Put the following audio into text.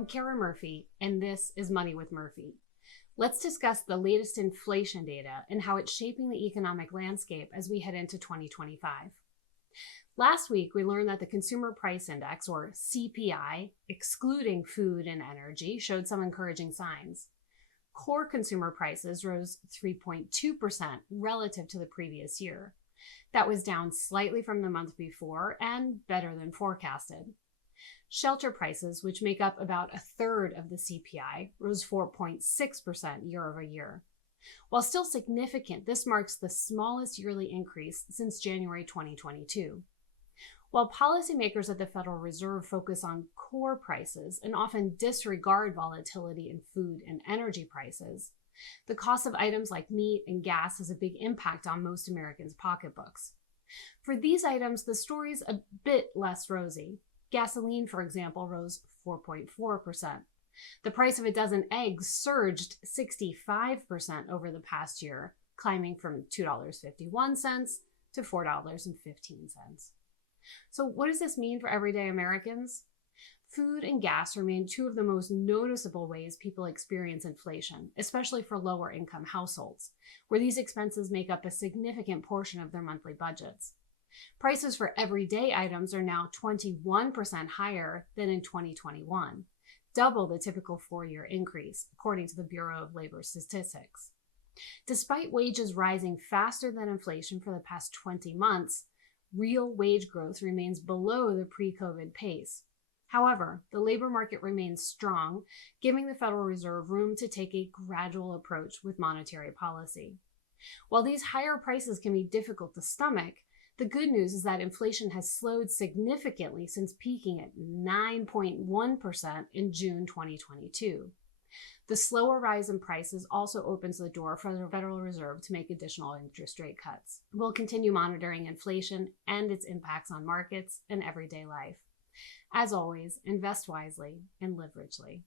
I'm Kara Murphy, and this is Money with Murphy. Let's discuss the latest inflation data and how it's shaping the economic landscape as we head into 2025. Last week, we learned that the Consumer Price Index, or CPI, excluding food and energy, showed some encouraging signs. Core consumer prices rose 3.2% relative to the previous year. That was down slightly from the month before and better than forecasted. Shelter prices, which make up about a third of the CPI, rose 4.6% year over year. While still significant, this marks the smallest yearly increase since January 2022. While policymakers at the Federal Reserve focus on core prices and often disregard volatility in food and energy prices, the cost of items like meat and gas has a big impact on most Americans' pocketbooks. For these items, the story's a bit less rosy. Gasoline, for example, rose 4.4%. The price of a dozen eggs surged 65% over the past year, climbing from $2.51 to $4.15. So what does this mean for everyday Americans? Food and gas remain two of the most noticeable ways people experience inflation, especially for lower income households, where these expenses make up a significant portion of their monthly budgets. Prices for everyday items are now 21% higher than in 2021, double the typical 4-year increase, according to the Bureau of Labor Statistics. Despite wages rising faster than inflation for the past 20 months, real wage growth remains below the pre-COVID pace. However, the labor market remains strong, giving the Federal Reserve room to take a gradual approach with monetary policy. While these higher prices can be difficult to stomach, the good news is that inflation has slowed significantly since peaking at 9.1% in June 2022. The slower rise in prices also opens the door for the Federal Reserve to make additional interest rate cuts. We'll continue monitoring inflation and its impacts on markets and everyday life. As always, invest wisely and live richly.